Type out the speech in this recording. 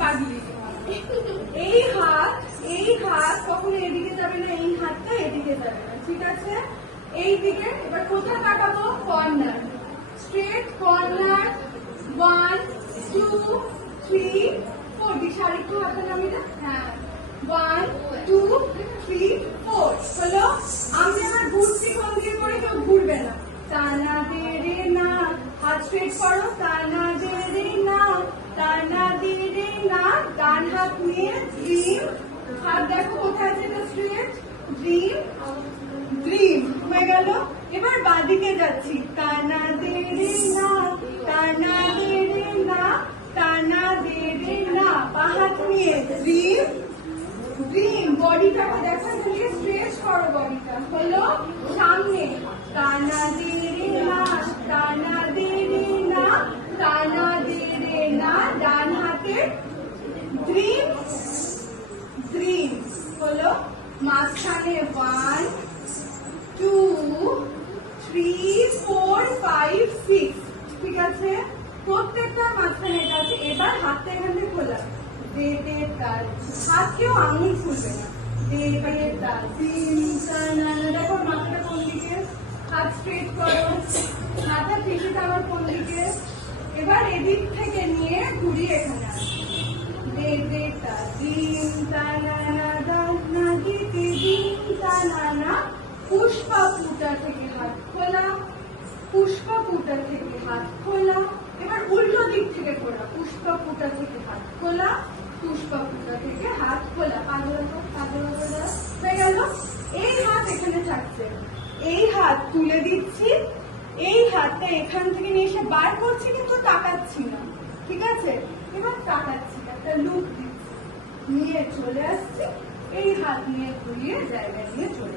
পাগলি। এই হাত কখনো এদিকে যাবে না, এই হাতটা এদিকে যাবে না, ঠিক আছে? এই দিকে এবার কোথায় তাকাবো? Corner, straight corner. 1 2 3 4 দিশা আরেকটু হাতটা নামিয়ে দাও। হ্যাঁ 1 2 3 4 হলো। আমি আমার ঘুরছি কোন দিকে করে, কেউ ঘুরবে না। টানা দে রে না, হাত স্ট্রেট করো। টানা দে রে না, টানা দে রে না। ডান হাত নিয়ে ড্রিম, হাত দেখো কোথায় আছে, এটা স্ট্রেট। ড্রিম ড্রিম হয়ে গেল। এবার বাঁদিকে যাচ্ছি। টানা দে রে না, টানা দে রে না, টানা দে রে না। পা হাত নিয়ে ড্রিম ড্রিম। বডিটাকে দেখো, এখানে স্ট্রেচ করো বডিটা। হলো সামনে। টানা দে রে না, টানা দে রে না, টানা দে রে না। ডান হাতে ড্রিম ড্রিম। হলো মাঝখানে 1 2 3 4 5 6, ঠিক আছে? প্রত্যেকটা মাঝখানে এটা আছে। এবার হাতটা এখানে খোলা। দে দে তাল, হাত কেউ আঙুল খুলবে না। দে দে তাল, দেখো মাথাটা কোন দিকে, হাত স্ট্রেট করো, মাথা পিছুটা আমার কোন দিকে। এবার এদিক থেকে নিয়ে ঘুরিয়ে এখানে আসো। দে দে তাল, দিন তানানা দানা দিতে দিন তানানা। পুষ্পা পুটা থেকে হাত খোলা, পুষ্পা পুটা থেকে হাত খোলা। এবার উল্টো দিক থেকে খোলা। পুষ্পা পুটা থেকে হাত খোলা, পুষ্পা পুটা থেকে হাত খোলা। পাগল হয়ে গেল। এই হাত এখানে থাকছে, এই হাত তুলে দিচ্ছি। এই হাতটা এখান থেকে নিয়ে এসে বার করছি, কিন্তু তাকাচ্ছি না, ঠিক আছে? এবার তাকাচ্ছি, একটা লুক দিচ্ছি, নিয়ে চলে আসছি। এই হাত নিয়ে ঘুরিয়ে জায়গায় নিয়ে চলে